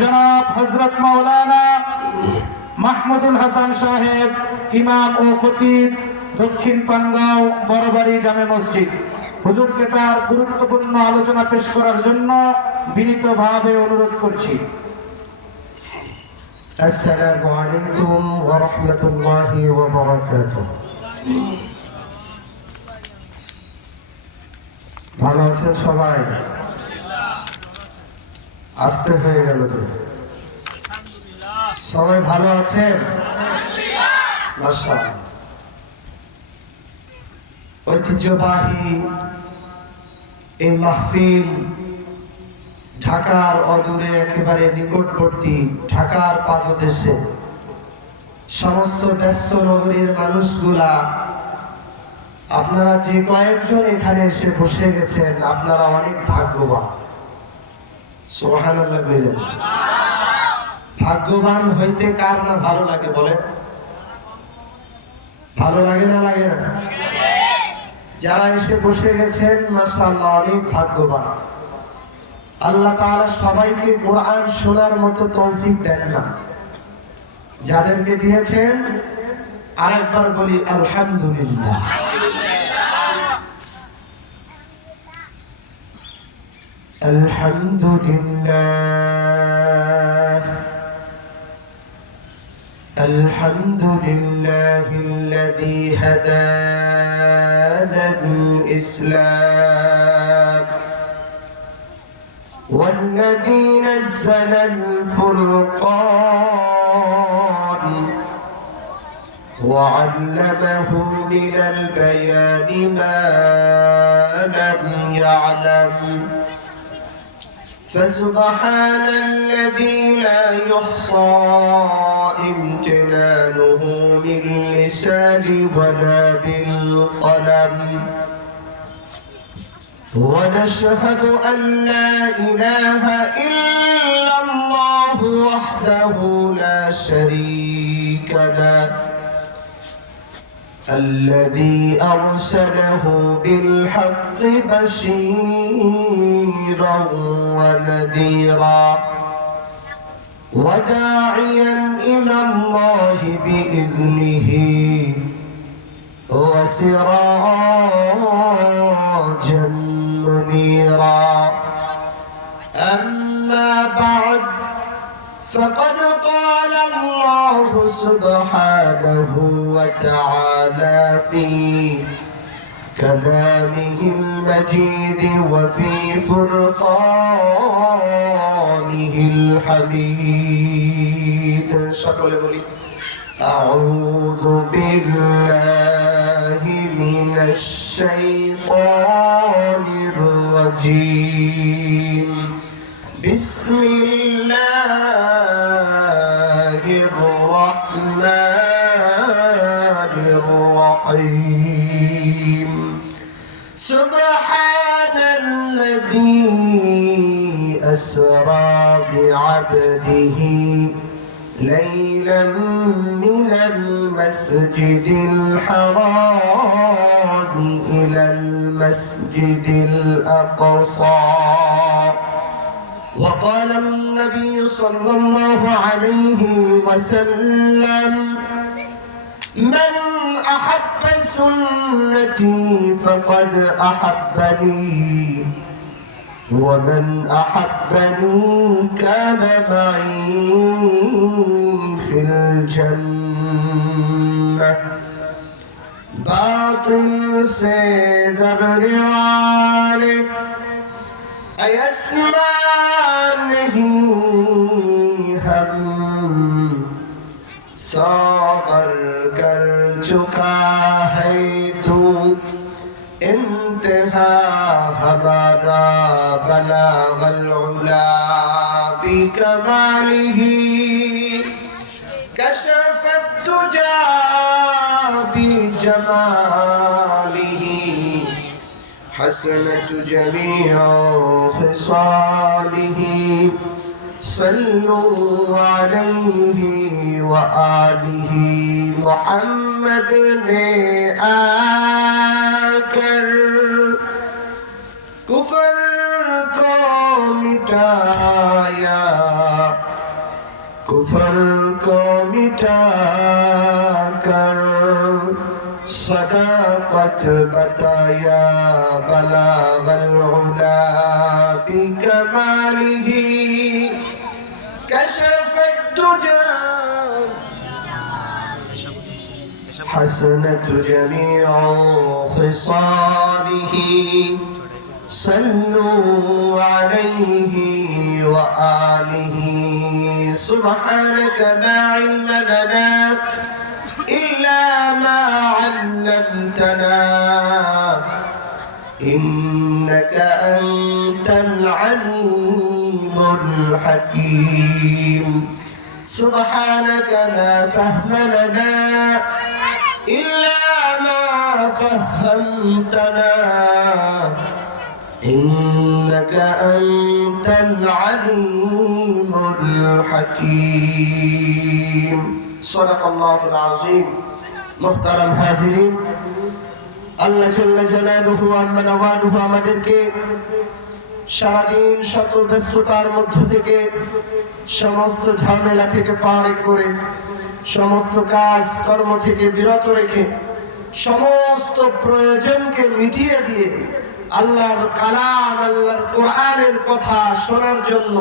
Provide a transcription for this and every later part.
জনাব হযরত মাওলানা মাহমুদুল হাসান সাহেব, ইমাম ও খতিব, দক্ষিণ পানগাঁও বড়বাড়ি জামে মসজিদ, হুজুরকে তার গুরুত্বপূর্ণ আলোচনা পেশ করার জন্য বিনীতভাবে অনুরোধ করছি। আসসালামু আলাইকুম ওয়া রাহমাতুল্লাহি ওয়া বারাকাতুহু। ভালো আছেন সবাই? আসতে হয়ে গেল তো। সবাই ভালো আছেন? মাশাআল্লাহ। ঐতিহ্যবাহী এই মাহফিল ঢাকার অদূরে একেবারে নিকটবর্তী ঢাকার পাদদেশে সমস্ত ব্যস্ত নগরীর মানুষগুলা, আপনারা যে কয়েকজন এখানে এসে বসে গেছেন, আপনারা অনেক ভাগ্যবান। সুবহানাল্লাহ বলেন। ভাগ্যবান হইতে কার না ভালো লাগে বলেন? ভালো লাগে না লাগে না? যারা এসে বসে গেছেন মাশাআল্লাহ অনেক ভাগ্যবান। আল্লাহ তাআলা সবাইকে কোরআন শোনার মতো তৌফিক দেন না। যাদেরকে দিয়েছেন আরেকবার বলি আলহামদুলিল্লাহ। আলহামদুলিল্লাহ আলহামদুলিল্লাহিল্লাযী হাদানা লিল-ইসলাম والذي نزل الفرقان وعلمه من البيان ما لم يعلم فسبحان الذي لا يحصى امتنانه باللسان ولا بالقلم ونشهد أن لا إله إلا الله وحده لا شريك له الذي أرسله بالحق بشيرا ونذيرا وداعيا إلى الله بإذنه وسراجا منيرا. أما بعد فقد قال الله سبحانه وتعالى في كلامه المجيد وفي فرقانه الحميد. شكرا لك. أعوذ بالله من الشيطان الرجيم. بسم الله الرحمن الرحيم. سبحان الذي أسرى بعبده ليلا من المسجد الحرام إلى المسجد الأقصى. وقال النبي صلى الله عليه وسلم: من أحب سنتي فقد أحبني ومن أحبني كان معي في الجنة. باطن سے دبر والے أيسمع نہیں ہم صابر کر چکا ہے تو انتہا ہمارا بلغ العلا بکمالہ كشف الدجى بجماله حسنت جميع خصاله. صلوا عليه وآله. محمد نے آکر کفر کو مٹایا कुफर को मिटा कर सदाकत बताया बलागल उला बिकमालिही कशफत दुजा حسنت جميع خصاله صلوا عليه وآله سبحانك لا علم لنا إلا ما علمتنا إنك أنت العليم الحكيم سبحانك لا فهم لنا إلا ما فهمتنا إنك أنت العليم الحكيم صدق الله العظيم محترم حاضرين আল্লাহ জাল্লা জালালুহু আম্মা নওয়ালুহু আমাদেরকে সারাদিন শত ব্যস্ততার মধ্য থেকে সমস্ত ঝামেলা থেকে ফারিগ করে সমস্ত কাজ কর্ম থেকে বিরত রেখে সমস্ত প্রয়োজনকে মিটিয়ে দিয়ে আল্লাহর কালাম আল্লাহর কোরআনের কথা শোনার জন্য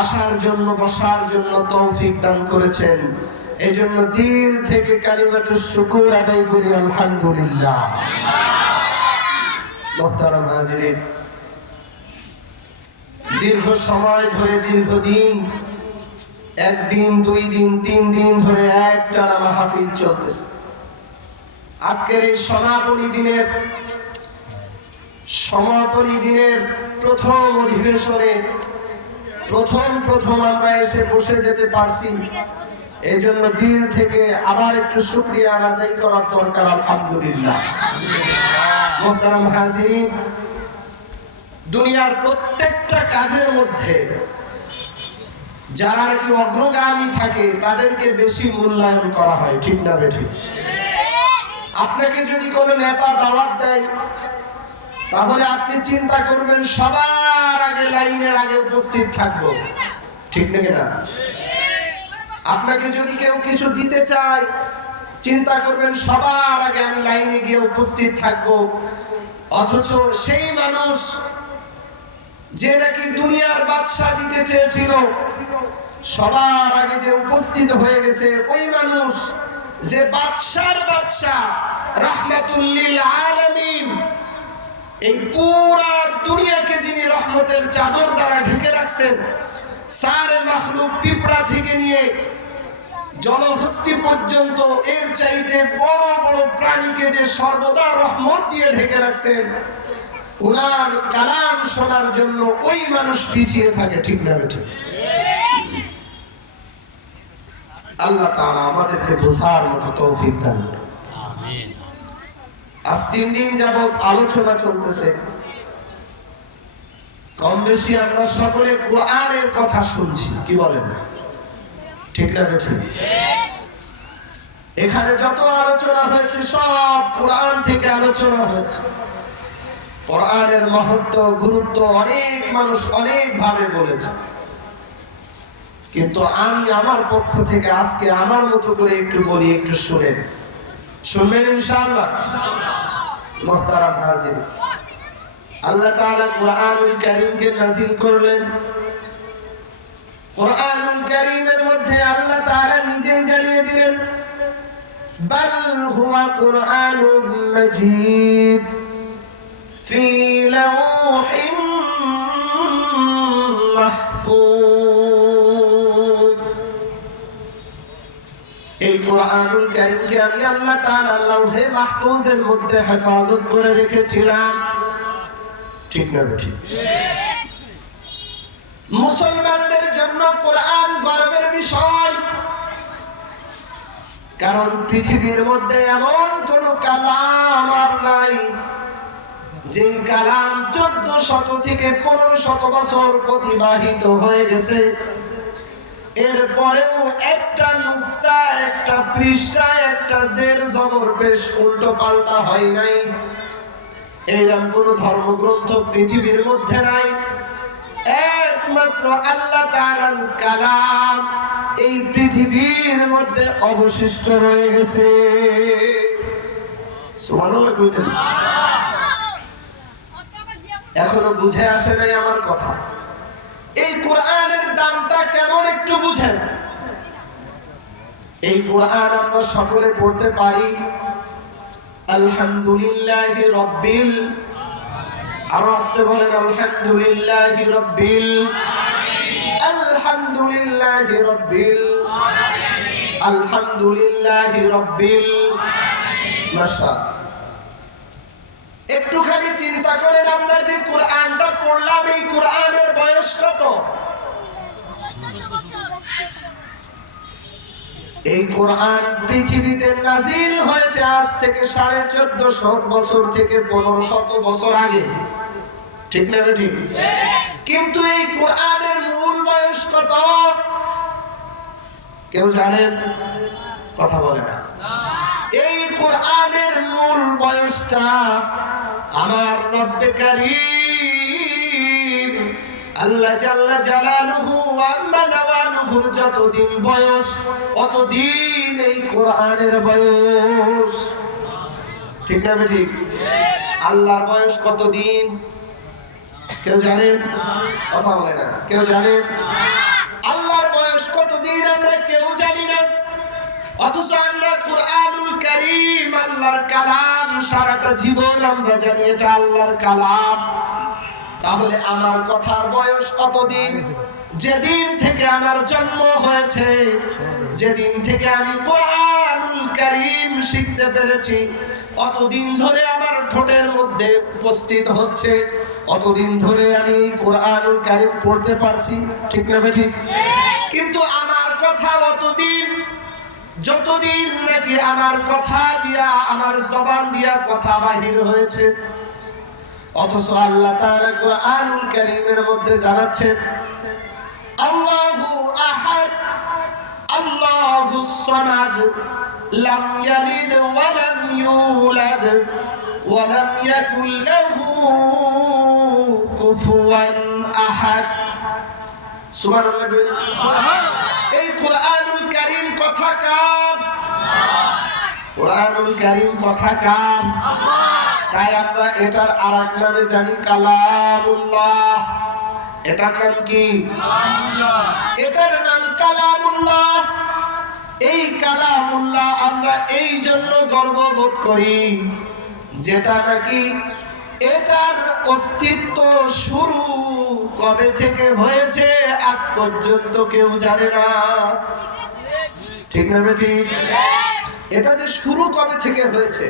আসার জন্য বসার জন্য তৌফিক দান করেছেন। এজন্য দিল থেকে কালিমাতুশ শুকর আদায় করি আলহামদুলিল্লাহ। মুহতারাম হাজিরিন, দীর্ঘ সময় ধরে দীর্ঘদিন একদিন দুই দিন তিন দিন ধরে একটানা মাহফিল চলতেছে। আজকের এই সমাপনী দিনের প্রথম অধিবেশনে প্রথম আমরা এসে বসে যেতে পারছি, এই জন্য দিল থেকে আবার একটু শুকরিয়া আদায় করার দরকার আলহামদুলিল্লাহ। মুহতারাম হাজিরিন, দুনিয়ার প্রত্যেকটা কাজের মধ্যে যারা নাকি অগ্রগামী থাকে তাদেরকে বেশি মূল্যায়ন করা হয়, ঠিক না বেঠিক? আপনাকে যদি কোনো নেতা দাওয়াত দেয় তাহলে আপনি চিন্তা করবেন সবার আগে লাইনের আগে উপস্থিত থাকবো, ঠিক নাকি না? আপনাকে যদি কেউ কিছু দিতে চায় চিন্তা করবেন সবার আগে আমি লাইনে গিয়ে উপস্থিত থাকবো। অথচ সেই মানুষ যে নাকি দুনিয়ার বাদশা দিতে চেয়েছিল সবার আগে যে উপস্থিত হয়ে গেছে, ওই মানুষ যে বাদশার বাদশা রাহমাতুল লিল আলামিন, এই পুরা দুনিয়াকে যিনি রহমতের চাদর দ্বারা ঢেকে রাখছেন, সারে মাখলুক পিঁপড়া থেকে নিয়ে জলহস্তি পর্যন্ত এর চাইতে বড় বড় প্রাণীকে যে সর্বদা রহমত দিয়ে ঢেকে রাখছেন, ওনার কালাম শোনার জন্য ওই মানুষ পিছিয়ে থাকে, ঠিক না বেঠিক? আল্লাহ তাআলা আমাদেরকে বোঝার মতো তৌফিক দান করুন। আমিন। আজ 3 দিন যাবত আলোচনা চলতেছে, কম বেশি আমরা সকলে কোরআনের কথা শুনছি, কি বলেন? ঠিক না বেঠিক? এখানে যত আলোচনা হয়েছে সব কোরআন থেকে আলোচনা হয়েছে। কোরআনের মহত্ব গুরুত্ব অনেক মানুষ অনেক ভাবে বলেছে, কিন্তু আমি আমার পক্ষ থেকে আজকে আমার মতো করে একটু বলি, একটু শুনবেন ইনশাআল্লাহ? মুহতারাম হাজির, আল্লাহ তাআলা কোরআনুল কারীমকে নাযিল করলেন। কোরআনুল কারীমের মধ্যে আল্লাহ তাআলা নিজেই জানিয়ে দিলেন, বাল হুয়া কুরআনুম মাজিদ ফি লাওহিন মাহফুজ। এই কোরআনুল কারীমকে আমি আল্লাহ তাআলা লাওহে মাহফুজের মধ্যে হেফাজত করে রেখেছিলাম, ঠিক না বেঠিক? মুসলমানদের জন্য কোরআন গর্বের বিষয়, কারণ পৃথিবীর মধ্যে এমন কোন কালাম আর নাই যে কালাম 1400 থেকে 1500 বছর অতিবাহিত হয়ে গেছে, এরপরেও একটা নুক্তা, একটা পৃষ্ঠা, একটা জের জবর পেশ উল্টো পাল্টা হয় নাই। এরকম কোন ধর্মগ্রন্থ পৃথিবীর মধ্যে নাই। একমাত্র আল্লাহ তাআলার কালাম, এই পৃথিবীর মধ্যে অবশিষ্ট রয়ে গেছে। সুবহানাল্লাহ কইলেন। এখনো বুঝে আসে নাই আমার কথা। এই কোরআনের দামটা কেমন একটু বুঝেন। এই কোরআন আমরা সকলে পড়তে পারি। আলহামদুলিল্লাহি রাব্বিল, আরো আসতে বলেন আলহামদুলিল্লাহি রাব্বিল, আলহামদুলিল্লাহি রাব্বিল, আলহামদুলিল্লাহি রাব্বিল। মাশাআল্লাহ। একটুখানি চিন্তা করেন, আমরা যে কোরআনটা পড়লাম এই কোরআনের বয়স কত? এই কোরআন পৃথিবীতে নাজিল হয়েছে আজ থেকে 1450 বছর থেকে 1500 বছর আগে, ঠিক না ঠিক? কিন্তু এই কোরআনের মূল বয়স কত কেউ জানেন? কথা বলে না। এই কোরআনের মূল বয়সটা আমার রব্বে কারীম আল্লাহ জাল্লা জালালুহু ওয়া মানাওয়ালুহুর যতদিন বয়স অতদিন এই কোরআনের বয়স, ঠিক না ঠিক? আল্লাহর বয়স কতদিন কেউ জানেন? কথা বলে না। কেউ জানেন আল্লাহর বয়স কতদিন? আমরা কেউ জানি না। অথচ আমরা কুরআনুল কারীম আল্লাহর কালাম, সারাটা জীবন আমরা জানি এটা আল্লাহর কালাম। তাহলে আমার কথার বয়স কতদিন? যেদিন থেকে আমার জন্ম হয়েছে, যেদিন থেকে আমি কুরআনুল কারীম শিখতে পেরেছি, অতদিন ধরে আমার ঠোঁটের মধ্যে উপস্থিত হচ্ছে, অতদিন ধরে আমি কুরআনুল কারীম পড়তে পারছি, ঠিক না ঠিক? কিন্তু আমার কথা অতদিন, যতদিন নাকি আমার কথা দিয়া, আমার জবান দিয়া কথা বাহির হয়েছে। অথচ আল্লাহ তাআলা কুরআনুল কারীমের মধ্যে জানাচ্ছেন আল্লাহু আহাদ, আল্লাহুস সামাদ, লাম ইয়ালিদ ওয়া লাম ইউলাদ ওয়া লাম ইয়াকুল লাহু কুফুয়ান আহাদ। সুবহানাল্লাহ। এই কুরআনুল কারীম কথা কার? কুরআনুল কারীম কথা কার? তাই আমরা এটার আরেক নামে জানি কালামুল্লাহ। এটার নাম কি? কালামুল্লাহ। এটার নাম কালামুল্লাহ। এই কালামুল্লাহ আমরা এই জন্য গর্ববোধ করি, যেটা নাকি এটার অস্তিত্ব শুরু কবে থেকে হয়েছে আজ পর্যন্ত কেউ জানে না, ঠিক না ঠিক? এটা যে শুরু কবে থেকে হয়েছে,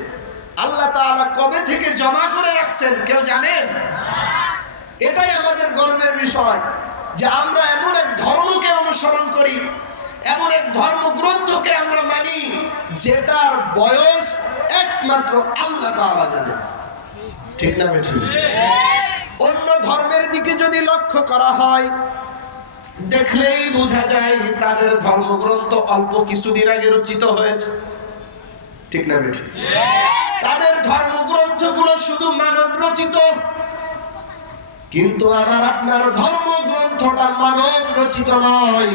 আল্লাহ তাআলা কবে থেকে জমা করে রাখছেন কেউ জানেন? এটাই আমাদের গর্বের বিষয় যে আমরা এমন এক ধর্মকে অনুসরণ করি, এমন এক ধর্মগ্রন্থকে আমরা মানি যেটার বয়স একমাত্র আল্লাহ তাআলা জানেন, ঠিক না ঠিক? অন্য ধর্মের দিকে যদি লক্ষ্য করা হয়, দেখলেই বোঝা যায় তাদের ধর্মগ্রন্থ অল্প কিছুদিন আগে রচিত হয়েছে, ঠিক না ঠিক? তাদের ধর্মগ্রন্থগুলো শুধু মানব রচিত, কিন্তু আমার আপনার ধর্মগ্রন্থটা মানব রচিত নয়।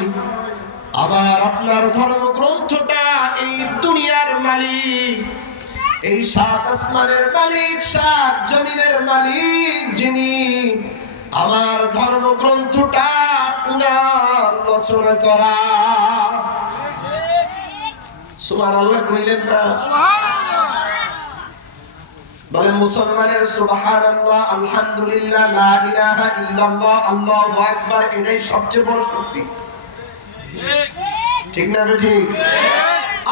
আবার আপনার ধর্মগ্রন্থটা এই দুনিয়ার মালিক, এই 7 আসমানের মালিক, 7 জমিনের মালিক যিনি, আমার ধর্মগ্রন্থটা উনার রচনা করা। সুবহানাল্লাহ কইলেন না? বলে মুসলমানের সুবহানাল্লাহ, আলহামদুলিল্লাহ, লা ইলাহা ইল্লাল্লাহ, আল্লাহু আকবার, এটাই সবচেয়ে বড় শক্তি, ঠিক না ঠিক?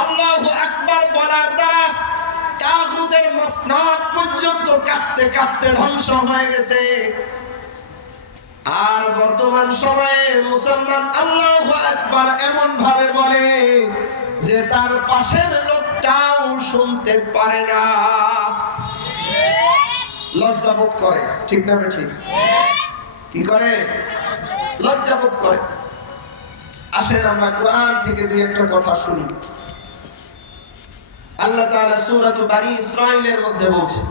আল্লাহু আকবার বলার দ্বারা তাগুতের মসনদ পর্যন্ত কাঁপতে কাঁপতে ধ্বংস হয়ে গেছে। আর বর্তমান সময়ে মুসলমান আল্লাহু আকবার এমন ভাবে বলে যে তার পাশের লোকটাও শুনতে পারে না, লজ্জাবোধ করে, ঠিক না ঠিক? কি করে? লজ্জাবোধ করে। আসেন আমরা কোরআন থেকে দুই একটা কথা শুনি। আল্লাহ তাআলা সূরা বনী ইসরাঈলের মধ্যে বলছেন,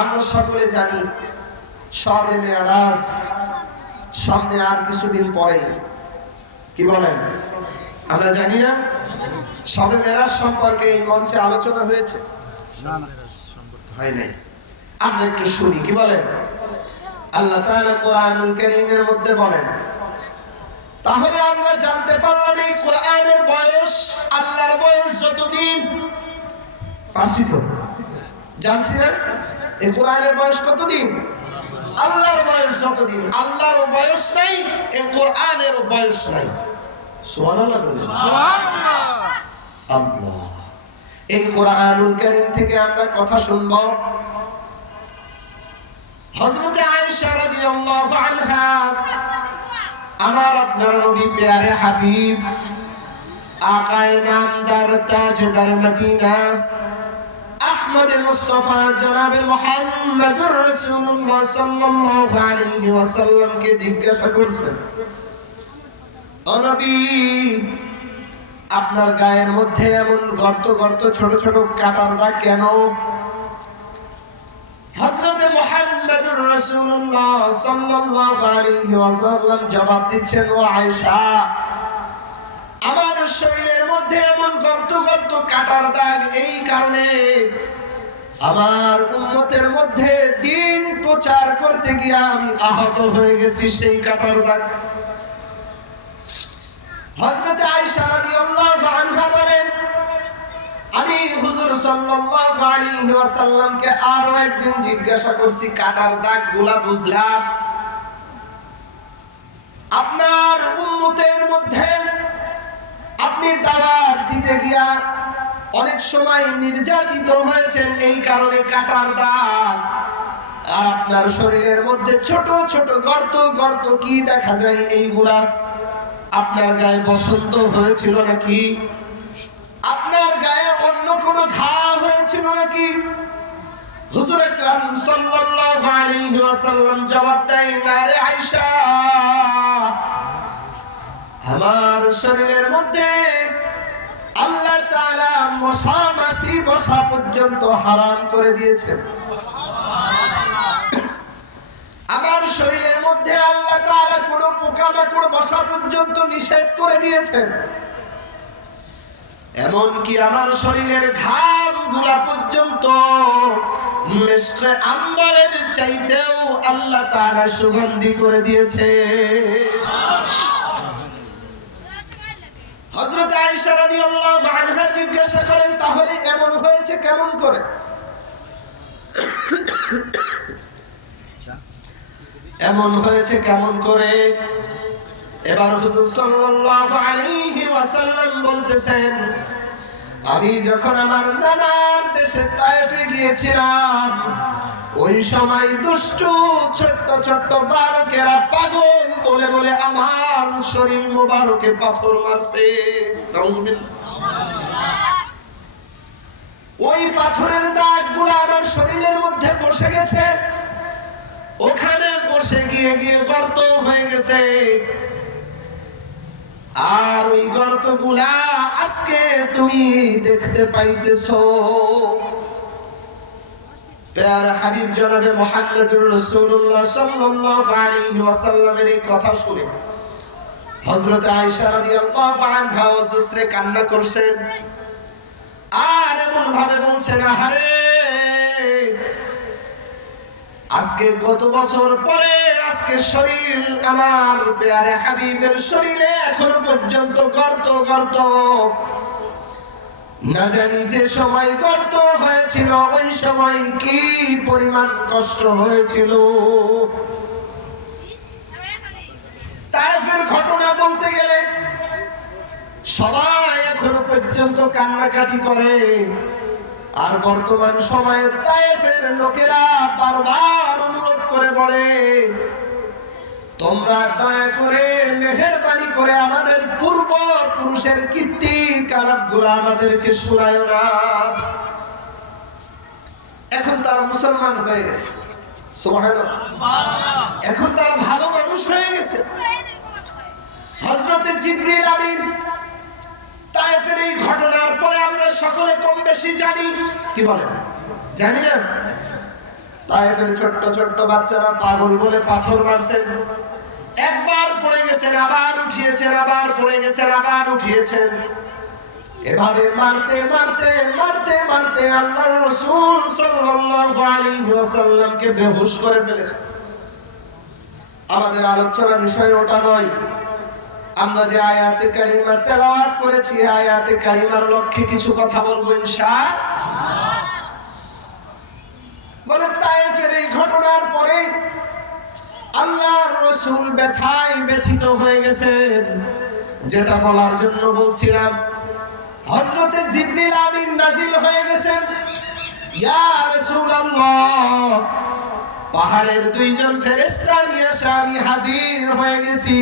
আমরা সকলে জানি শবে মেরাজ সামনে আর কিছুদিন পরে, কি বলেন? আমরা জানি না শবে মেরাজ সম্পর্কে এই মঞ্চে আলোচনা হয়েছে? হয় নাই। আমরা একটু শুনি, কি বলেন? আল্লাহ তাআলা কোরআনুল কারীমের মধ্যে বলেন, তাহলে আমরা জানতে পারলাম এই কোরআনের বয়স, আল্লাহর বয়স যতদিন। পারছি তো? জানছি না এই কোরআনের বয়স কতদিন? আল্লাহর বয়স যতদিন। আল্লাহরও বয়স নাই, এই কোরআনেরও বয়স নাই। সুবহানাল্লাহ বলুন। আল্লাহ। এই কোরআনুল কারীম থেকে আমরা কথা শুনবো। হযরত আয়েশা রাদিয়াল্লাহু আনহা, আমার আপনার নবী প্যারে হাবিব, আকায়ে নামদার তাজদার মদিনা আহমদ মুস্তাফা জনাবে মুহাম্মদুর রাসূলুল্লাহ সাল্লাল্লাহু আলাইহি ওয়াসাল্লাম কে জিজ্ঞাসা করছেন, ও নবী, আপনার গায়ের মধ্যে এমন গর্ত গর্ত ছোট ছোট কাটার দাগ কেন? হযরত মুহাম্মদুর রাসূলুল্লাহ সাল্লাল্লাহু আলাইহি ওয়াসাল্লাম জবাব দিচ্ছেন, ও আয়েশা, আমার শরীরের মধ্যে এমন গর্ত গর্ত কাটার দাগ এই কারণে, আমার উম্মতের মধ্যে দ্বীন প্রচার করতে গিয়ে আমি আহত হয়ে গেছি সেই কাটার দাগ। হযরত আয়েশা রাদিয়াল্লাহু আনহা বলেন, আমি হুজুর সাল্লাল্লাহু আলাইহি ওয়াসাল্লামকে আরো একদিন জিজ্ঞাসা করছি, কাটার দাগগুলা বুঝলাম, আপনার উম্মতের মধ্যে আপনি দাওয়াত দিতে গিয়া অনেক সময় নির্যাতিত হয়েছেন, এই কারণে কাটার দাগ। আর আপনার শরীরের মধ্যে ছোট ছোট গর্ত গর্ত কি দেখা যায়, এইগুলা আপনার গায়ে বসন্ত হয়েছিল নাকি? আপনার গায়ে অন্য কোনো ঘা হয়েছিল নাকি? হুজুর আকরাম সাল্লাল্লাহু আলাইহি ওয়াসাল্লাম জবাব দেয়, না রে আয়েশা, আমার শরীরের মধ্যে আল্লাহ তাআলা মশা মাছি বসা পর্যন্ত হারাম করে দিয়েছেন। আমার শরীরের মধ্যে আল্লাহ তাআলা কোনো পোকামাকড় বসা পর্যন্ত নিষেধ করে দিয়েছেন। এমনকি আমার শরীরের ঘাম গুলা পর্যন্ত মিশকে আম্বরের চাইতেও আল্লাহ তাআলা সুগন্ধি করে দিয়েছে। হযরত আয়েশা রাদিয়াল্লাহু আনহা জিজ্ঞাসা করেন, তাহলে এমন হয়েছে কেমন করে? এমন হয়েছে কেমন করে? এবার হুজুর সাল্লাল্লাহু আলাইহি ওয়াসাল্লাম বলতেছেন, আমি যখন আমার নানার দেশে তায়েফে গিয়েছিলাম, ওই সময় দুষ্টু ছোট্ট ছোট্ট বালকেরা পাগল বলে বলে আমার শরীর মোবারকে পাথর মারছে। ওই পাথরের দাগগুলো আমার শরীরের মধ্যে বসে গেছে, ওখানে বসে গিয়ে গিয়ে গর্ত হয়ে গেছে। আর ওই গর্তগুলা আজকে তুমি দেখতে পাইতেছো। প্যারা হাবিব জনাবে মুহাম্মদুর রাসূলুল্লাহ সাল্লাল্লাহু আলাইহি ওয়াসাল্লামের এই কথা শুনে হযরত আয়েশা রাদিয়াল্লাহু আনহা অজস্রে কান্না করছেন, আর এমন ভাবে বলছেন, আহারে, আজকে কত বছর পরে আজকে শরীর আমার প্যারা হাবিবের শরীরে এখনো পর্যন্ত গর্ত গর্ত। না জানি যে সময় গর্ত হয়েছিল ওই সময় কি পরিমাণ কষ্ট হয়েছিল। তায়েফের ঘটনা বলতে গেলে সবাই এখনো পর্যন্ত কান্নাকাটি করে, আর বর্তমান সময়ে তায়েফের লোকেরা বারবার অনুরোধ করে বলে, তোমরা দয়া করে মেহেরবানি করে আমাদের পূর্ব পুরুষের কীর্তি কারাবগুলো আমাদেরকে শোনায় না। এখন তারা মুসলমান হয়ে গেছে, সুবহানাল্লাহ, এখন তারা ভালো মানুষ হয়ে গেছে। হযরতে জিবরিল আমিন তায়েফের এই ঘটনার পরে আমরা সকলে কম বেশি জানি, কি বলেন? জানি না? তায়েফের ছোট্ট ছোট্ট বাচ্চারা পাগল বলে পাথর মারছেন, একবার পড়ে গেছেন, আবার উঠিয়েছেন, আবার পড়ে গেছেন, আবার উঠিয়েছেন। এভাবে মারতে মারতে মারতে মারতে আল্লাহর রাসূল সাল্লাল্লাহু আলাইহি ওয়াসাল্লামকে বেহুশ করে ফেলেছেন। আমাদের আলোচনার বিষয় ওটা নয়। আমরা যে আয়াতে কারিমা তেলাওয়াত করেছি, আয়াতে কারিমার লক্ষ্যে কিছু কথা বলবো ইনশাআল্লাহ। বলে তায়েফের এই ঘটনার পরে আল্লাহর রাসূল ব্যথায় ব্যথিত হয়ে গেছেন। যেটা বলার জন্য বলছিলাম, হযরতে জিবরিল আমিন নাজিল হয়ে গেছেন। ইয়া রাসূলুল্লাহ, পাহাড়ের দুইজন ফেরেশতা নিয়ে এসে আমি হাজির হয়ে গেছি।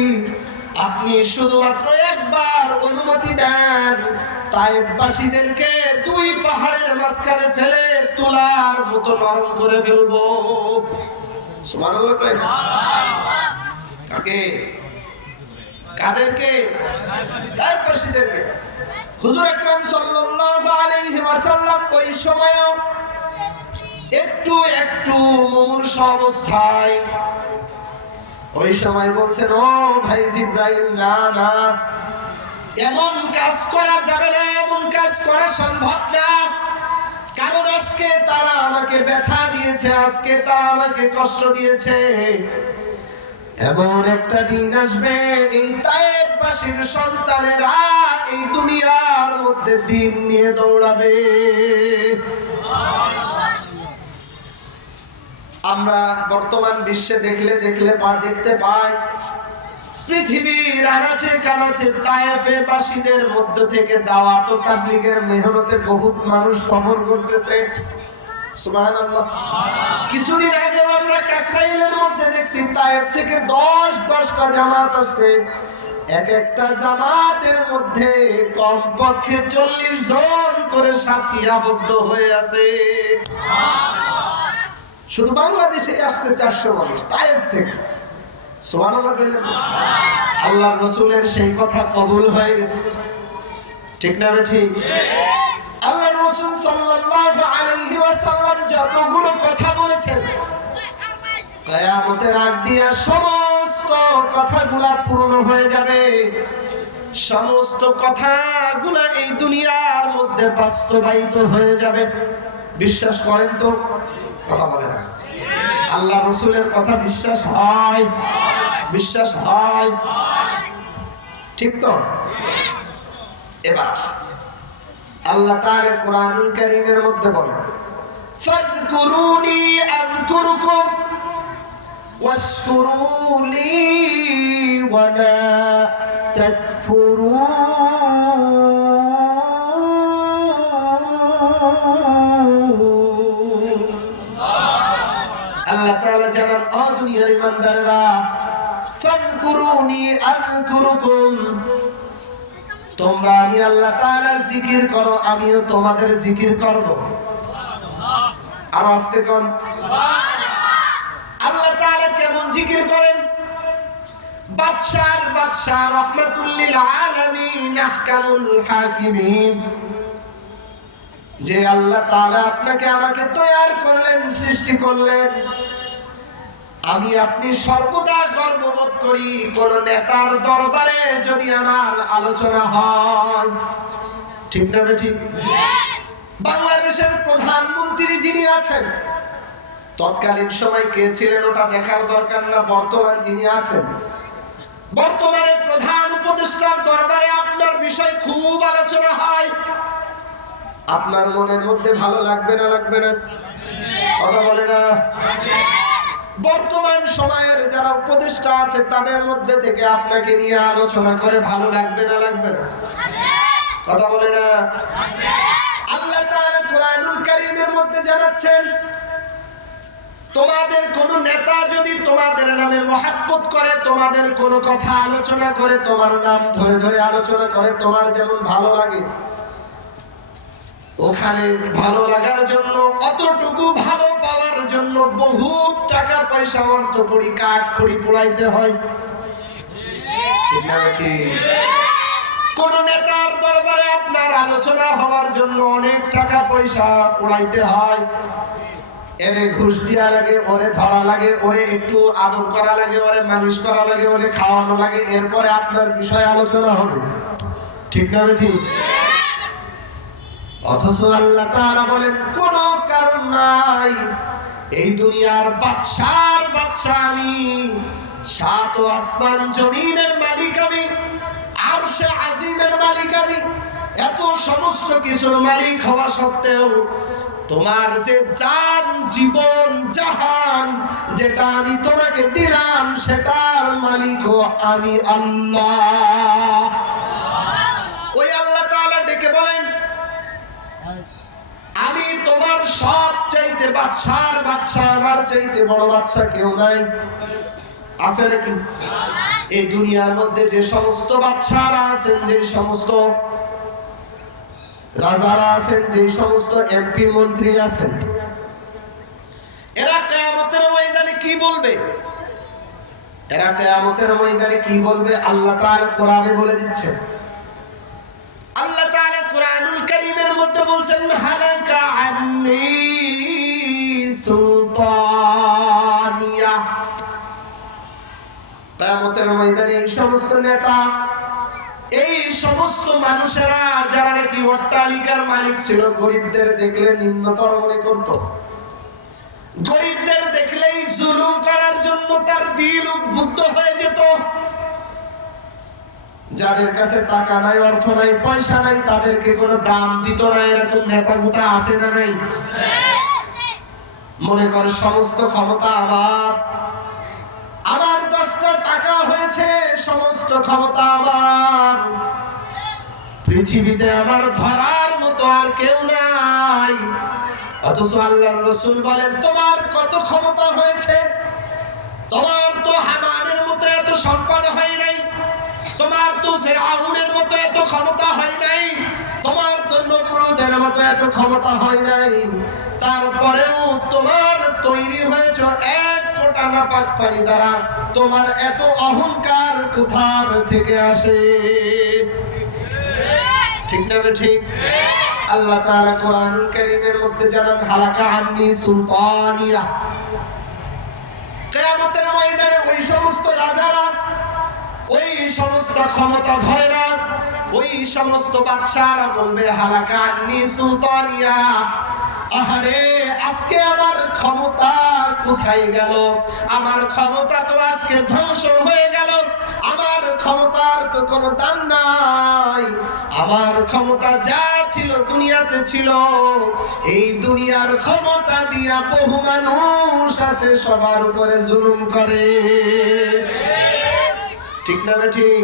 আপনি শুধুমাত্র একবার অনুমতি দেন, তায়েফবাসীদেরকে দুই পাহাড়ের মাঝখানে ফেলে তুলার মতো নরম করে ফেলবো। সুবহানাল্লাহ। কাকে? কাদেরকে? তায়েফবাসীদেরকে। হুজুর আকরাম সাল্লাল্লাহু আলাইহি ওয়াসাল্লাম ওই সময়ও একটু একটু মুমূর্ষ অবস্থায়, ওই সময় বলছেন, ও ভাই জিবরাইল, না না, এমন কাজ করা যাবে না, এমন কাজ করা সম্ভব না। কারণ আজকে তারা আমাকে ব্যথা দিয়েছে, আজকে তারা আমাকে কষ্ট দিয়েছে। এমন একটা দিন আসবে, এই তায়েফবাসীর সন্তানেরা এই দুনিয়ার মধ্যে দিন নিয়ে দৌড়াবে। আমরা বর্তমান বিশ্বে দেখতে পাই, পৃথিবীর আনাচে কানাচে তায়েফবাসীদের মধ্য থেকে দাওয়াত ও তাবলীগের মেহনতে বহুত মানুষ সফর করতেছে। সুবহানাল্লাহ। কিছুদিন আগে আমরা কাকরাইলের মধ্যে দেখছি, তায়েফ থেকে 10টা জামাত আসছে। এক একটা জামাতের মধ্যে কমপক্ষে 40 জন করে সাথী আবদ্ধ হয়ে আছে। শুধু বাংলাদেশে আসছে 400 মানুষ তায়েফ থেকে। সুবহানাল্লাহ। আল্লাহর রাসূলের সেই কথা কবুল হয়ে গেছে, ঠিক না ঠিক? আল্লাহর রাসূল সাল্লাল্লাহু আলাইহি ওয়াসাল্লাম যতগুলো কথা বলেছেন, কিয়ামতের আগ দিয়ে সমস্ত কথাগুলো পূর্ণ হয়ে যাবে। সমস্ত কথাগুলো এই দুনিয়ার মধ্যে বাস্তবায়িত হয়ে যাবে। বিশ্বাস করেন তো? কথা বলে না। আল্লাহ রাসূলের কথা বিশ্বাস হয়? বিশ্বাস হয়? ঠিক তো? এবার আল্লাহ তাআলা কোরআনুল কারীমের মধ্যে বলেন, ফাযকুরুনি আযকুরুকুম ওয়াশকুরু লি ওয়া লা তাকফুরুন। আল্লাহ তাআলা জানান, ও দুনিয়ার ইমানদাররা, ফাযকুরুনি আযকুরুকুম, তোমরা আমি আল্লাহ তাআলার জিকির করো, আমিও তোমাদের জিকির করব। আর আস্তে কোন সুবহানাল্লাহ। আল্লাহ তাআলা কেমন জিকির করেন? বাদশাহ রাহমাতুল লিল আলামিন, আহকামুল হাকিমিন, যে আল্লাহ তাআলা আপনাকে আমাকে তৈরি করলেন, সৃষ্টি করলেন, আমি আপনি সর্বদা গর্ববোধ করি কোন নেতার দরবারে যদি আমার আলোচনা হয়। ঠিক না ঠিক? বাংলাদেশের প্রধানমন্ত্রী যিনি আছেন, তৎকালীন সময় কে ছিলেন ওটা দেখার দরকার না, বর্তমান যিনি আছেন, বর্তমানে প্রধান উপদেষ্টার দরবারে আপনার বিষয় খুব আলোচনা হয়। আপনার মনের মধ্যে ভালো লাগবে না? লাগবে না? কথা বলে না? বর্তমান সময়ের যারা উপদেষ্টা আছে তাদের মধ্যে থেকে আপনাকে নিয়ে আলোচনা করে ভালো লাগবে না? লাগবে না? কথা বলে না? আল্লাহ তাআলা কোরআনুল কারীমের মধ্যে জানাচ্ছেন, তোমাদের কোন নেতা যদি তোমাদের নামে মহব্বত করে, তোমাদের কোন কথা আলোচনা করে, তোমার নাম ধরে ধরে আলোচনা করে, তোমার যেমন ভালো লাগে, ওখানে ভালো লাগার জন্য, অতটুকু ভালো পাওয়ার জন্য বহুত টাকা পয়সা অর্থ করি কাঠ করি পোড়াইতে হয়। কোন নেতার দরবারে আপনার আলোচনা হওয়ার জন্য অনেক টাকা পয়সা পোড়াইতে হয়। এরে ঘুষ দেওয়া লাগে, ওরে ধরা লাগে, ওরে একটু আদর করা লাগে, ওরে মালিশ করা লাগে, ওরে খাওয়ানো লাগে, এরপরে আপনার বিষয় আলোচনা হবে। ঠিক না ঠিক? অথচ আল্লাহ তাআলা বলেন কোন কারণ নাই, এই দুনিয়ার বাদশার বাদশা আমি, সাত আসমান জমিনের মালিক আমি, আরশে আজিমের মালিক আমি, এত সমস্ত কিছুর মালিক হওয়া সত্ত্বেও তোমার যে জান জীবন জাহান যেটা আমি তোমাকে দিলাম সেটার মালিকও আমি আল্লাহ। ওই আল্লাহ তাআলা ডেকে বলেন আমি তোমার সব চাইতে বাদশার বাদশা, আমার চাইতে বড় বাদশা কেউ নাই। আছে নাকি? এই দুনিয়ার মধ্যে যে সমস্ত বাদশারা আছেন, যে সমস্ত রাজারা আছেন, যে সমস্ত এমপি মন্ত্রী আছেন, এরা কিয়ামতের ময়দানে কি বলবে? এরা কিয়ামতের ময়দানে কি বলবে? আল্লাহ তাআলা কোরআনে বলে দিচ্ছেন। আল্লাহ তাআলা কোরআনুল কারীমের মধ্যে বলছেন হালাকা আন্নী সুলতানিয়া। কিয়ামতের ময়দানে এই সমস্ত নেতা, এই সমস্ত মানুষেরা যারা নাকি অট্টালিকার মালিক ছিল, গরিবদের দেখলে নিম্নতর মনে করত, গরিবদের দেখলেই জুলুম করার জন্য তার দিল উদ্বুদ্ধ হয়ে যেত। যাদের কাছে টাকা নাই, অর্থ নাই, পয়সা নাই, তাদেরকে কোনো দাম দিত না। এরকম নেতা গুটা আছে না নাই? মনে করে সমস্ত ক্ষমতা আমার, আমার 10টা টাকা হয়েছে, সমস্ত ক্ষমতা আমার, পৃথিবীতে আমার ধরার মতো আর কেউ নাই। অথচ আল্লাহর রাসূল বলেন তোমার কত ক্ষমতা হয়েছে, তোমার তো হামানের মতো এত সম্পদ হয় নাই, তোমার তো ফিরআউনের মতো এত ক্ষমতা হয় নাই, তোমার তো নমরুদের মতো এত ক্ষমতা হয় নাই, তারপরেও তোমার তৈরি হয়েছে এক ফোঁটা নাপাক পানি দ্বারা। তোমার এত অহংকার কোথা থেকে আসে? ঠিক না ঠিক? আল্লাহ তাআলা কোরআনুল কারীমের মধ্যে জানান হালাকা আন্নী সুলতানিয়া। কিয়ামতের ময়দানে ওই সমস্ত রাজারা, ওই সমস্ত ক্ষমতাধরেরা, ওই সমস্ত বাদশারা বলবে হালাকা আন্নী সুলতানিয়া। আহারে আজকে আমার ক্ষমতা কোথায় গেল? আমার ক্ষমতা তো আজকে ধ্বংস হয়ে গেল, আমার ক্ষমতার তো কোনো দাম নাই। আমার ক্ষমতা যা ছিল দুনিয়াতে ছিল, এই দুনিয়ার ক্ষমতা দিয়া বহু মানুষ আছে সবার উপরে জুলুম করে। ঠিক না ঠিক?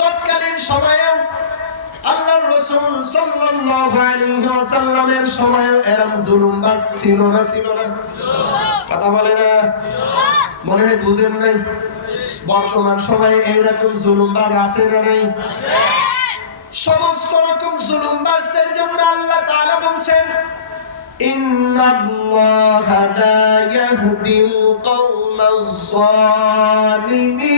তৎকালীন সময়েও আল্লাহর রাসূল সাল্লাল্লাহু আলাইহি ওয়াসাল্লামের সময় এরকম জুলুমবাজ ছিল না? ছিল না? কথা বলে না? মনে হয় বুঝেন নাই। বর্তমান সময়ে এইরকম জুলুমবাজ আছে না নাই? সমস্ত রকম জুলুমবাজদের জন্য আল্লাহ তাআলা বলছেন ইন্নাল্লাহা লা ইয়াহদিল কওমাজ জালিমিন।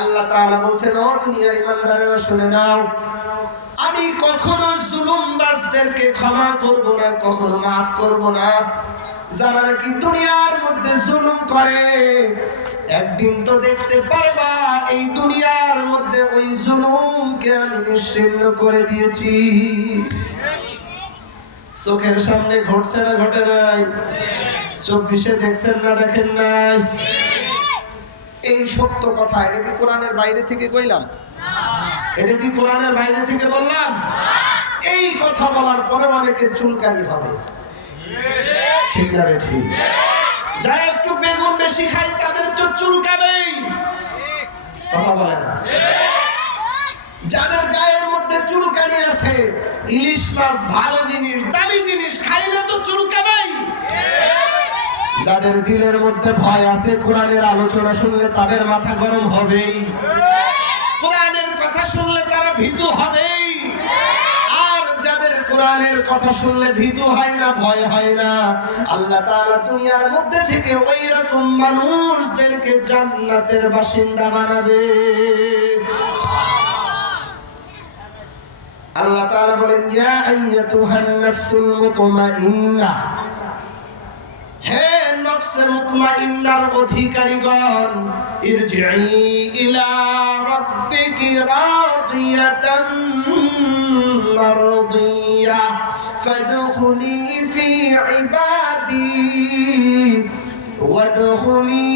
আল্লাহ তাআলা বলছেন ও দুনিয়ার ঈমানদারেরা শুনে নাও, আমি কখনো জুলুমবাজদেরকে ক্ষমা করব না, কখনো মাফ করব না। যারা নাকি দুনিয়ার মধ্যে জুলুম করে, একদিন তো দেখতে পারবা এই দুনিয়ার মধ্যে ওই জুলুমকে আমি নিশ্চিহ্ন করে দিয়েছি। চোখের সামনে ঘটছে না ঘটে নাই? 24-এ দেখছেন না দেখেন নাই? এই সত্য কথা। এটা কি কোরআনের বাইরে থেকে কইলাম? এটা কি কোরআনের বাইরে থেকে বললাম? এই কথা বলার পরে অনেকে চুলকানি হবে। ঠিক না ঠিক? যারা একটু বেগুন বেশি খায় তাদের তো চুলকাবেই। কথা বলে না? যাদের গায়ের মধ্যে চুলকানি আছে, ইলিশ মাছ ভালো জিনিস, দামি জিনিস খাইলে তো চুলকাবেই। যাদের দিলের মধ্যে ভয় আছে, কোরআনের আলোচনা শুনলে তাদের মাথা গরম হবেই, কোরআনের কথা শুনলে তারা ভীতু হবেই। আর যাদের কোরআনের কথা শুনলে ভীতু হয় না, ভয় হয় না, আল্লাহ তাআলা দুনিয়ার মধ্যে থেকে ওই রকম মানুষদেরকে জান্নাতের বাসিন্দা বানাবে। আল্লাহ তাআলা বলেন ইয়া আইয়াতুহান নাফসুল মুতমাইন্না, হে নফসে মুতমাইন্নার অধিকারীগণ, ইরজিই ইলা রাব্বিকি রাদিয়াতাম মারদিয়া ফাদখুলি ফি ইবাদি ওয়াদখুলি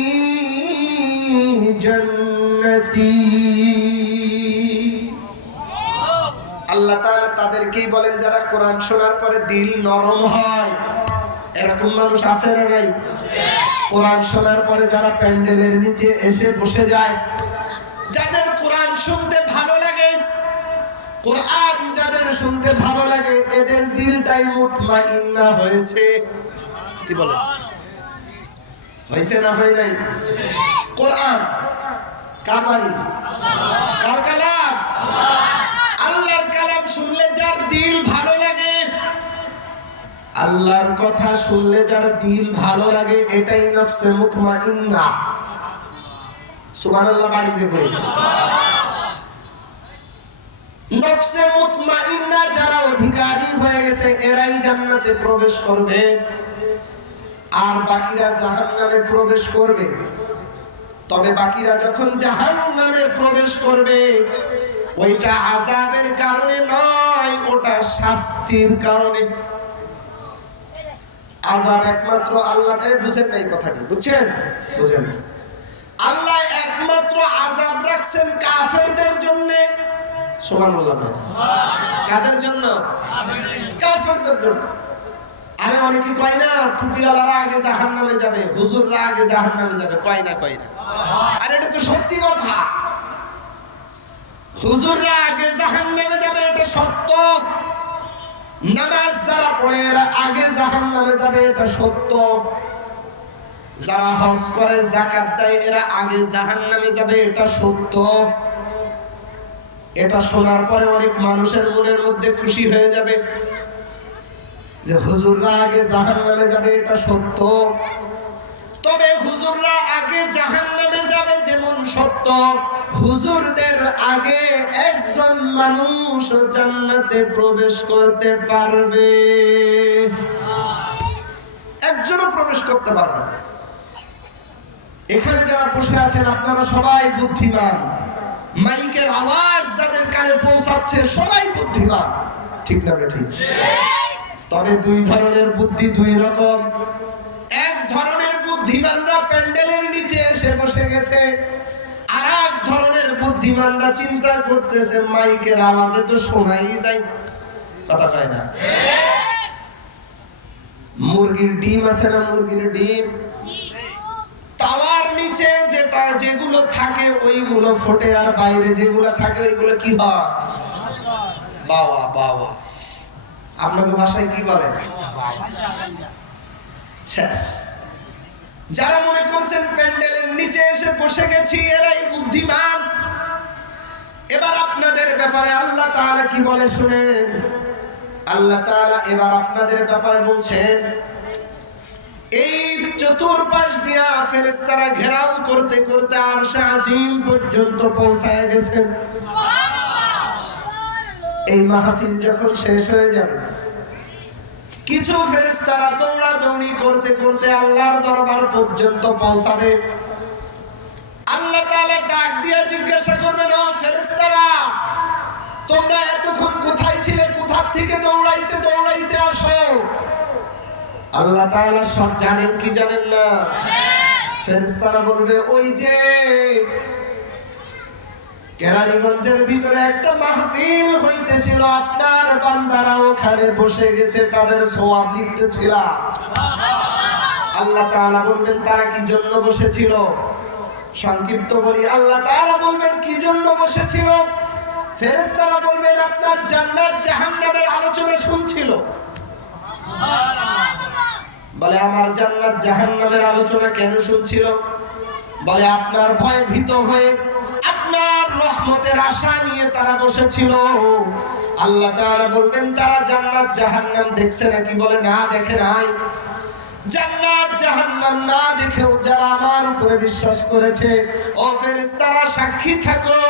জান্নাতি। আল্লাহ তাআলা তাদেরকেই বলেন যারা কোরআন শোনার পরে দিল নরম হয়। এরকম মানুষ আছে না নাই? কোরআন শোনার পরে যারা প্যান্ডেলের নিচে এসে বসে যায়, যাদের কোরআন শুনতে ভালো লাগে, কোরআন যাদের শুনতে ভালো লাগে, এদের দিলটাই মুতমাইন্না হয়েছে। কি বলেন, হয়েছে না হয় নাই? কোরআন কার বাণী? কার কালাম? আল্লাহর কালাম শুনলে যার দিল ভালো লাগে, আল্লাহর কথা শুনলে যার দিল ভালো লাগে, এটাই নফসে মুতমাইন্না। সুবহানাল্লাহ বাড়ি যে বই। নফসে মুতমাইন্না যারা অধিকারী হয়ে গেছে, এরাই জান্নাতে প্রবেশ করবে, আর বাকিরা জাহান্নামে প্রবেশ করবে। তবে বাকিরা যখন জাহান্নামে প্রবেশ করবে, ওইটা আযাবের কারণে নয়, ওটা শাস্তির কারণে। আযাব একমাত্র আল্লাহ, বুঝেন নাই কথাটি? বুঝছেন? বুঝেন না? আল্লাহ একমাত্র আযাব রাখছেন কাফেরদের জন্য। সুবহানাল্লাহ। কাদের জন্য? কাফেরদের জন্য। আরে অনেকে কয় না টুপিওয়ালারা আগে জাহান্নামে যাবে, হুজুররা আগে জাহান্নামে যাবে, কয় না? আরে এটা তো সত্যি কথা। হুজুররা আগে জাহান্নামে যাবে, এটা সত্য। নামাজ যারা পড়ে এরা আগে জাহান্নামে যাবে, এটা সত্য। যারা হজ করে, যাকাত দেয়, এরা আগে জাহান্নামে যাবে, এটা সত্য। এটা শোনার পরে অনেক মানুষের মনের মধ্যে খুশি হয়ে যাবে যে হুজুররা আগে জাহান্নামে যাবে, এটা সত্য। তবে হুজুররা আগে জাহান্নামে যাবে যেমন সত্য, হুজুরদের আগে একজন মানুষ জান্নাতে প্রবেশ করতে পারবে, একজনও প্রবেশ করতে পারবে না। এখানে যারা বসে আছেন আপনারা সবাই বুদ্ধিমান, মাইকের আওয়াজ যাদের কানে পৌঁছাচ্ছে সবাই বুদ্ধিমান, ঠিক না ঠিক? তবে দুই ধরনের বুদ্ধি, দুই রকম। এক ধরনের বুদ্ধিমানরা প্যান্ডেলের নিচে এসে বসে গেছে, আর এক ধরনের বুদ্ধিমানরা চিন্তা করতেছে মাইকের আওয়াজে তো শোনাই যায়, কথা কয় না? মুরগির ডিম আছে না, মুরগির ডিম, তাওয়ার নিচে যেগুলো থাকে ওইগুলো ফোটে, আর বাইরে যেগুলো থাকে ওইগুলো কি হয়? বাওয়া। বাওয়া আপনাদের ভাষায় কি বলে? শেষ। যারা মনে করছেন প্যান্ডেলের নিচে এসে বসে গেছি, এরাই বুদ্ধিমান। এবার আপনাদের ব্যাপারে আল্লাহ তাআলা কি বলে শুনেন। আল্লাহ তাআলা এবার আপনাদের ব্যাপারে বলছেন, এই চতুর্পাশ দিয়া ফেরেশতারা ঘেরাও করতে করতে আরশে আজিম পর্যন্ত পৌঁছায় গেছেন। এই মাহফিল যখন শেষ হয়ে যাবে, কিছু ফেরেশতারা দৌড়াদৌড়ি করতে করতে আল্লাহর দরবার পর্যন্ত পৌঁছাবে। আল্লাহ তাআলা ডাক দিয়ে জিজ্ঞাসা করবেন, ও ফেরেশতারা, তোমরা এতক্ষণ কোথায় ছিলে? কোথা থেকে দৌড়াইতে দৌড়াইতে আসো? আল্লাহ তাআলা সব জানেন কি জানেন না? ফেরেশতারা বলবে, ওই যে কেরানীগঞ্জের ভিতরে একটা মাহফিল হইতেছিল, আপনার বান্দারা ওখানে বসে গেছে, তাদের সওয়াব লিখতেছিলাম। আল্লাহ তাআলা বলবেন, তারা কি জন্য বসেছিল? সংক্ষিপ্ত বলি, আল্লাহ তাআলা বলবেন কি জন্য বসেছিল। ফেরেশতারা বলবেন, আপনার জান্নাত জাহান্নামের আলোচনা শুনছিল। বলে, আমার জান্নাত জাহান্নামের আলোচনা কেন শুনছিল? বলে, আপনার ভয়ে ভীত হয়ে, আপনার রহমতের আশা নিয়ে তারা বসেছিল। আল্লাহ তাআলা বলবেন, তারা জান্নাত জাহান্নাম দেখছে নাকি? বলে, না, দেখে নাই। জান্নাত জাহান্নাম না দেখেও যারা আমার উপরে বিশ্বাস করেছে, ও ফেরেশতারা সাক্ষী থাকো,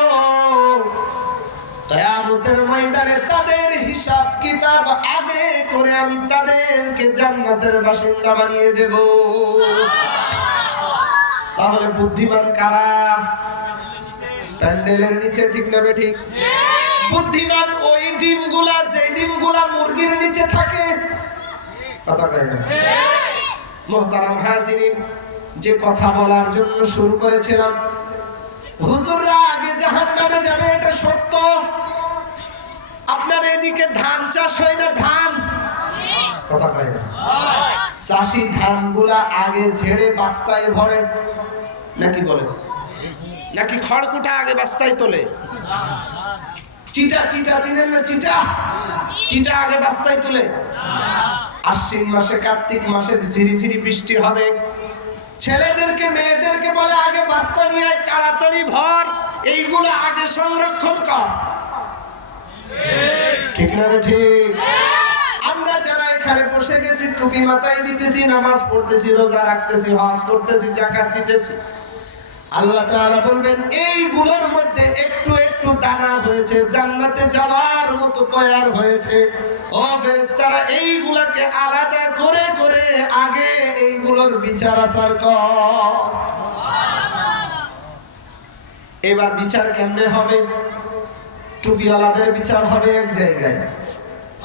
কিয়ামতের ময়দানে তাদের হিসাব কিতাব আগে করে আমি তাদেরকে জান্নাতের বাসিন্দা বানিয়ে দেব। তাহলে বুদ্ধিমান কারা? প্যান্ডেলের নিচে, ঠিক না বেঠিক? বুদ্ধিমান ওই ডিমগুলা, যে ডিমগুলা মুরগির নিচে থাকে। কথা কয় না? মুহতারাম হাজিরিন, যে কথা বলার জন্য শুরু করেছিলাম, হুজুররা আগে জাহান্নামে যাবে, এটা সত্য। আপনার এদিকে ধান চাষ হয় না? ধান, কথা কয় না? চাষি ধানগুলা আগে ঝেড়ে বস্তায় ভরে, নাকি বলে? নাকি খড়কুটা আগে বস্তায় তোলে? চিটা, চিটা চিনেন না? চিটা, চিটা আগে বস্তায় তুলে। আশ্বিন মাসে, কার্তিক মাসে ঝিরি ঝিরি বৃষ্টি হবে, ছেলেদেরকে মেয়েদেরকে বলে আগে বস্তা নিয়ে তাড়াতাড়ি ভর, এইগুলো আগে সংরক্ষণ কর। ঠিক না ঠিক? আমরা যারা এখানে বসে গেছি, টুপি মাথায় দিতেছি, নামাজ পড়তেছি, রোজা রাখতেছি, হজ করতেছি, যাকাত দিতেছি, আল্লাহ তাআলা বলবেন এইগুলোর মধ্যে একটু একটু দানা হয়েছে, জান্নাতে যাওয়ার মতো তৈয়ার হয়েছে। ও ফেরেশতারা, এইগুলাকে আলাদা করে করে আগে এইগুলোর বিচার আচার কর। এবার বিচার কেমনে হবে? টুপিওয়ালাদের বিচার হবে এক জায়গায়,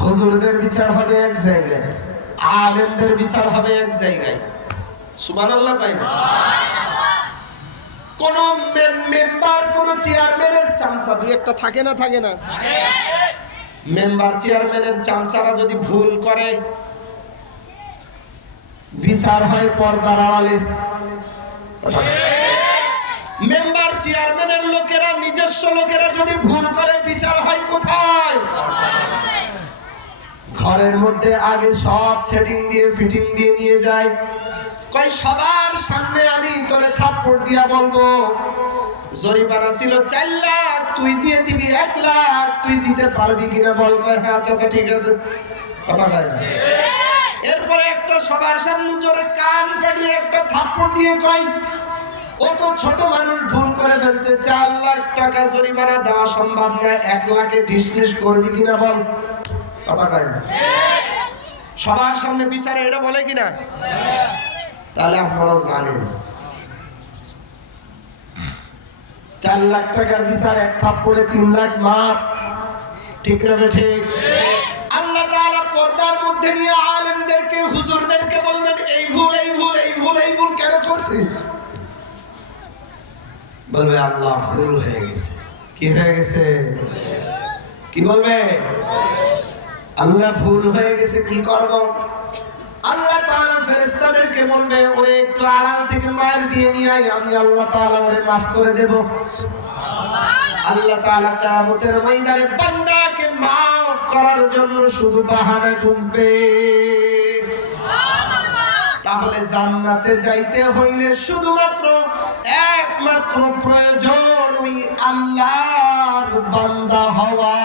হুজুরদের বিচার হবে এক জায়গায়, আলেমদের বিচার হবে এক জায়গায়। সুবহানাল্লাহ কয় না? কোন মেম্বার, কোন চেয়ারম্যানের চামচা দুই একটা থাকে না? থাকে না? মেম্বার চেয়ারম্যানের চামচারা যদি ভুল করে, বিচার হয় পর্দার আড়ালে। মেম্বার চেয়ারম্যানের লোকেরা, নিজস্ব লোকেরা যদি ভুল করে, বিচার হয় কোথায়? ঘরের মধ্যে আগে সব সেটিং দিয়ে, ফিটিং দিয়ে নিয়ে যায়। কই সবার সামনে আমি তোরে থাপ্পড় দিয়া বলবো, জরিমানা ছিল 4 লাখ, তুই দিয়ে দিবি 1 লাখ, তুই দিতে পারবি কিনা বল? কয় হ্যাঁ, আচ্ছা আচ্ছা ঠিক আছে। কথা কয় না? এরপরে একটা সবার সামনে জোরে কান পাড়িয়ে একটা থাপ্পড় দিয়ে কয়, ও তো ছোট মানুষ, ভুল করে ফেলছে, 4 লাখ টাকা জরিমানা দেওয়া সম্ভব নয়, 1 লাখে ডিসমিস করবি কিনা বল? কথা কয় না? সবার সামনে বিচারে এটা বলে কিনা? তাহলে আপনারা জানেন 4 লাখ টাকার বিচার, এক থাপ্পড়ে 3 লাখ মাপ। ঠিক না ঠিক? আল্লাহ তাআলা পর্দার মধ্যে নিয়ে আলেমদেরকে, হুজুরদেরকে বলবেন এই ভুল, এই ভুল, এই ভুল, এই ভুল কেন করছিস? বলবে আল্লাহ ভুল হয়ে গেছে। কি হয়ে গেছে? কি বলবে? আল্লাহ ভুল হয়ে গেছে, কি করব? আল্লাহ তাআলা ফেরেশতাদেরকে বলবে ওরে একটু আড়াল থেকে মার দিয়ে নিয়ে আয়, আমি আল্লাহ তাআলা ওরে maaf করে দেব। আল্লাহ তাআলা কিয়ামতের ময়দানে বান্দাকে maaf করার জন্য শুধু বাহানা খুঁজবে। তাহলে জান্নাতে যাইতে হইলে শুধুমাত্র একমাত্র প্রয়োজন ওই আল্লাহর বান্দা হওয়া।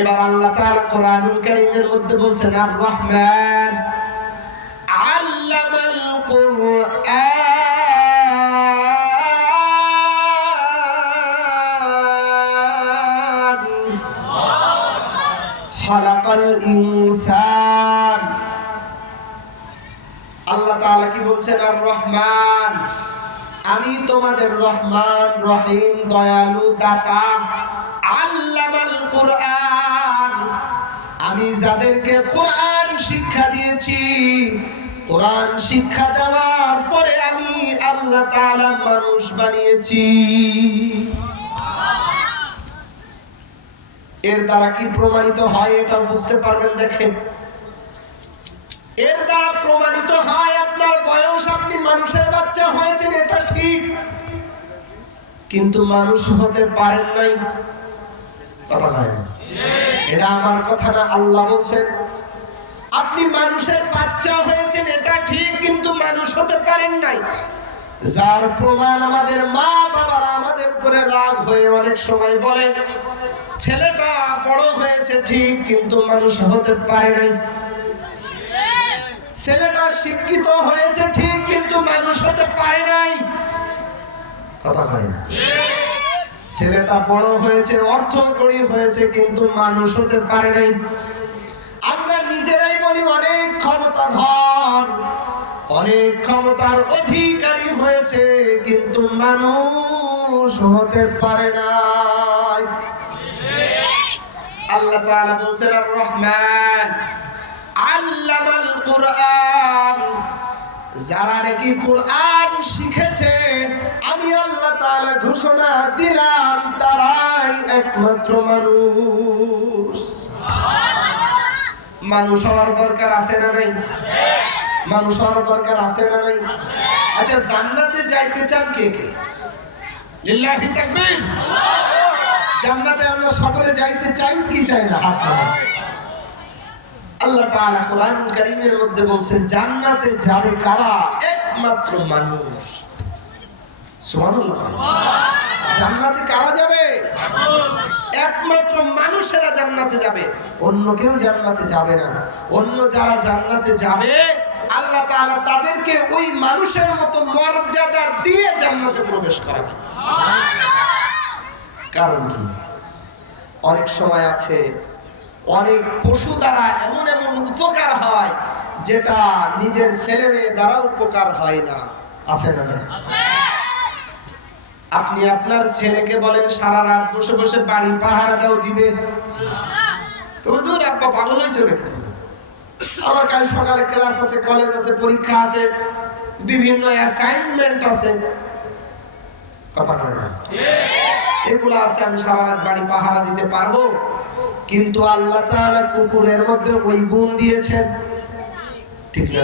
এবার আল্লাহ তাআলা কোরআনুল কারীমের মধ্যে বলছেন, আর রহমান আল্লামাল কুরআন খালাকাল ইনসান। আল্লাহ তাআলা কি বলছেন? আর রহমান, আমি তোমাদের রহমান, রহিম, দয়ালু, দাতা। আল্লামাল কুরআন, আমি যাদেরকে কোরআন শিক্ষা দিয়েছি, কোরআন শিক্ষা দেওয়ার পরে আমি আল্লাহ তাআলা মানুষ বানিয়েছি। এর দ্বারা কি প্রমাণিত হয় এটা বুঝতে পারবেন। দেখেন, এর দ্বারা প্রমাণিত হয় আপনার বয়স, আপনি মানুষের বাচ্চা হয়েছেন, এটা ঠিক, কিন্তু মানুষ হতে পারেন নাই। কথা হয় না? এটা আমার কথা না, আল্লাহ বলছেন আপনি মানুষের বাচ্চা হয়েছেন, এটা ঠিক, কিন্তু মানুষ হতে পারেন নাই। যার প্রমাণ আমাদের মা বাবারা আমাদের উপরে রাগ হয়ে অনেক সময় বলে ছেলেটা বড় হয়েছে ঠিক, কিন্তু মানুষ হতে পারে নাই। ছেলেটা শিক্ষিত হয়েছে ঠিক, কিন্তু মানুষ হতে পারে নাই। কথা হয় না? ছেলেটা বড় হয়েছে, অর্থকরী হয়েছে, কিন্তু মানুষ হতে পারে নাই। আমরা নিজেরাই বলি অনেক ক্ষমতাধর, অনেক ক্ষমতার অধিকারী হয়েছে, কিন্তু মানুষ হতে পারে নাই। আল্লাহ তাআলা বলছেন আর রহমান আল্লামাল কুরআন, যারা নাকি কুরআন শিখেছে আমি আল্লাহ তাআলা ঘোষণা দিলাম তারাই একমাত্র মানুষ। মানুষ হওয়ার দরকার আছে না নাই? মানুষ হওয়ার দরকার আছে না নাই? আচ্ছা, জান্নাতে যাইতে চান কে কে? লিল্লাহি তাকবীর। জান্নাতে আমরা সকলে যাইতে চাই কি চাই না? হাত নামান। আল্লাহ তাআলা কোরআনুল কারীমের মধ্যে বলছেন জান্নাতে যাবে কারা? একমাত্র মানুষ। সুবহানাল্লাহ। জান্নাতে কারা যাবে? একমাত্র মানুষেরা জান্নাতে যাবে, অন্য কেউ জান্নাতে যাবে না। অন্য যারা জান্নাতে যাবে আল্লাহ তাআলা তাদেরকে ওই মানুষের মতো মর্যাদা দিয়ে জান্নাতে প্রবেশ করাবে। কারণ কি? অনেক সময় আছে অনেক পশু দ্বারা এমন এমন উপকার হয় যেটা নিজের ছেলে মেয়ে দ্বারা উপকার হয় না। আছে না? আপনি আপনার ছেলেকে বলেন সারা রাত বসে বসে বাড়ি পাহারা দাও, দিবে? দূর আব্বা পাগল হয়েছে নাকি তুমি? আমার কাল সকালে ক্লাস আছে, কলেজ আছে, পরীক্ষা আছে, বিভিন্ন অ্যাসাইনমেন্ট আছে, কথা বলে না এগুলো আছে, আমি সারা রাত বাড়ি পাহারা দিতে পারবো? কিন্তু আল্লাহ তাআলা কুকুরের মধ্যে ওই গুণ দিয়েছেন, ঠিক না?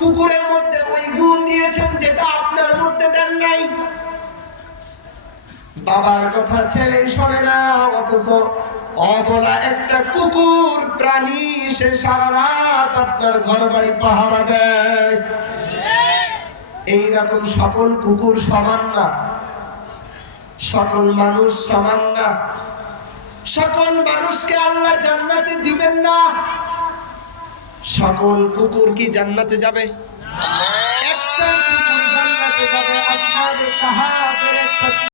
কুকুরের মধ্যে ওই গুণ দিয়েছেন যেটা আপনার মধ্যে দেন নাই। বাবার কথা ছেলে শোনে না, অথচ অবলা একটা কুকুর প্রাণী সে সারা রাত আপনার ঘর বাড়ি পাহারা দেয়। এইরকম সকল কুকুর সমান না, সকল মানুষ সমান না। সকল মানুষকে আল্লাহ জান্নাতে দিবেন না। সকল কুকুর কি জান্নাতে যাবে? একটা কুকুর জান্নাতে যাবে। আসহাবে কাহাফের একটা